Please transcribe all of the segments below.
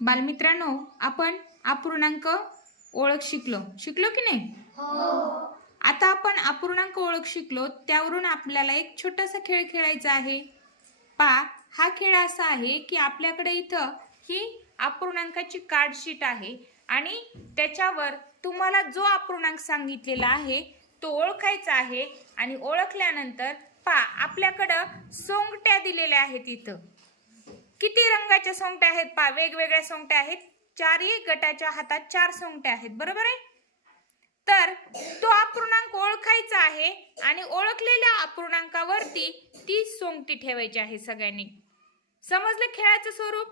बालमित्रांनो आपण अपूर्णांक ओळख शिकलो. शिकलो की नाही? आता आपण अपूर्णांक ओळख शिकलो त्यावरून आपल्याला एक छोटासा खेळ खेळायचा आहे. पा हा खेळ असा आहे की आपल्याकडे इथं ही अपूर्णांकाची कार्डशीट आहे आणि त्याच्यावर तुम्हाला जो अपूर्णांक सांगितलेला आहे तो ओळखायचा आहे आणि ओळखल्यानंतर पा आपल्याकडं सोंगट्या दिलेल्या आहेत इथं. किती रंगाच्या सोंगट्या आहेत पा वेगवेगळ्या सोंगट्या आहेत. चारही गटाच्या हातात चार सोंगट्या आहेत बरोबर आहे? तर तो अपूर्णांक ओळखायचा आहे आणि ओळखलेल्या अपूर्णांकावरती ती सोंगटी ठेवायची आहे सगळ्यांनी. समजलं खेळाचं स्वरूप?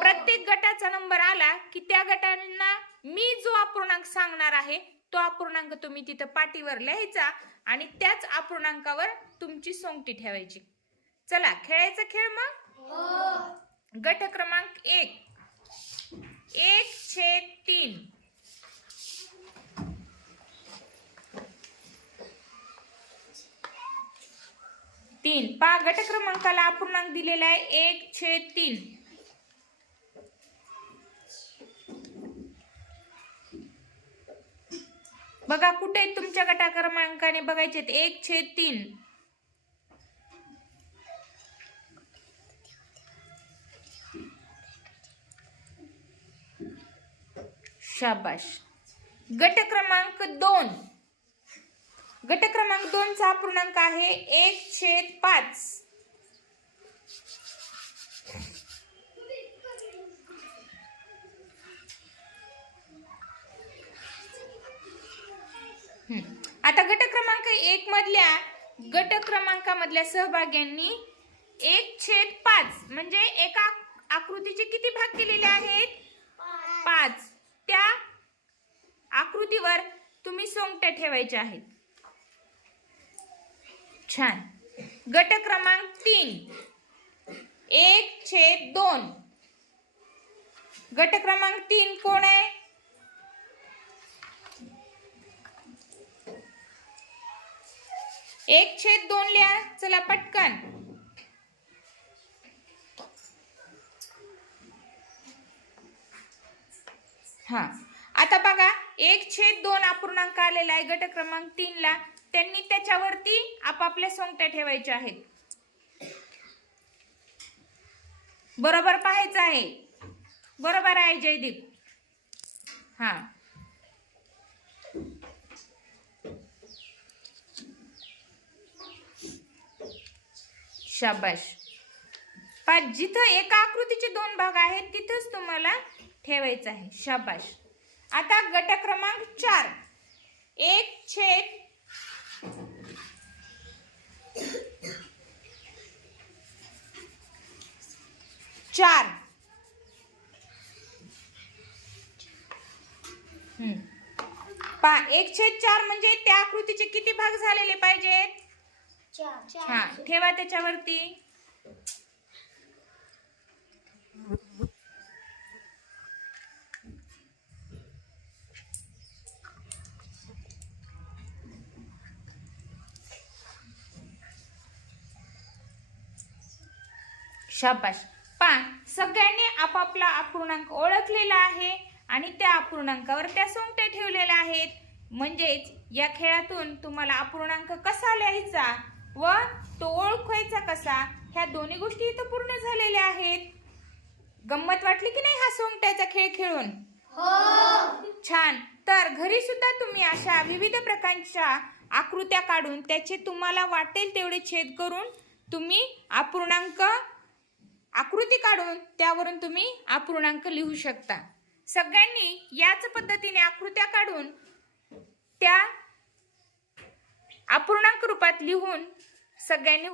प्रत्येक गटाचा नंबर आला की त्या गटांना मी जो अपूर्णांक सांगणार आहे तो अपूर्णांक तुम्ही तिथं पाटीवर लिहायचा आणि त्याच अपूर्णांकावर तुमची सोंगटी ठेवायची. चला खेळायचा खेळ मग? गट क्रमांक एक. एक छेद तीन. तीन. पा गट क्रमांकाला अपूर्णांक दिलेला आहे. एक छेद तीन. बघा कुठे तुमच्या गटा क्रमांकाने बघायचे आहेत. एक छेद तीन. शाबाश. गट क्रमांक दोन. गट क्रमांक दोनचा पूर्णांक आहे एक छेद पाच. आता गट क्रमांक एक मधल्या गट क्रमांकामधल्या सहभाग्यांनी एक छेद पाच म्हणजे एका आकृतीचे किती भाग केलेले आहेत? पाच. त्या आकृतीवर तुम्ही सोंगट्या ठेवायच्या आहेत. छान. गट क्रमांक तीन. एक छेद दोन. गट क्रमांक तीन कोण आहे? एक छेद दोन लिहा. चला पटकन. हा. आता बघा एक छेद दोन अपूर्णांक आलेला आहे गट क्रमांक तीनला त्यांनी त्याच्यावरती आपापल्या सोंगट्या ठेवायच्या आहेत. बरोबर पाहायचं आहे. बरोबर आहे जयदीप. हा. शाबाश. पा जिथं एका आकृतीचे दोन भाग आहेत तिथंच तुम्हाला ठेवायचं आहे. शाबाश. आता गट क्रमांक चार. एक छेद. चार. हम्म. पा एक छेद चार म्हणजे त्या आकृतीचे किती भाग झालेले पाहिजेत हा ठेवा त्याच्यावरती. शाबाश पा सगळ्यांनी आपापला अपूर्णांक ओळखलेला आहे आणि त्या अपूर्णांकावर त्या सोंगट्या ठेवलेल्या आहेत. म्हणजेच या खेळातून तुम्हाला अपूर्णांक कसा लिहायचा व तो ओळखायचा कसा ह्या दोन्ही गोष्टी इथं पूर्ण झालेल्या आहेत. गंमत वाटली की नाही हा सोंगट्याचा खेळ खेळून? छान. तर घरी सुद्धा तुम्ही अशा विविध प्रकारच्या आकृत्या काढून त्याचे तुम्हाला वाटेल तेवढे छेद करून तुम्ही अपूर्णांक आकृती काढून त्यावरून तुम्ही अपूर्णांक लिहू शकता. सगळ्यांनी याच पद्धतीने आकृत्या काढून त्या अपूर्णांक रूपात लिहून सगळ्यांनी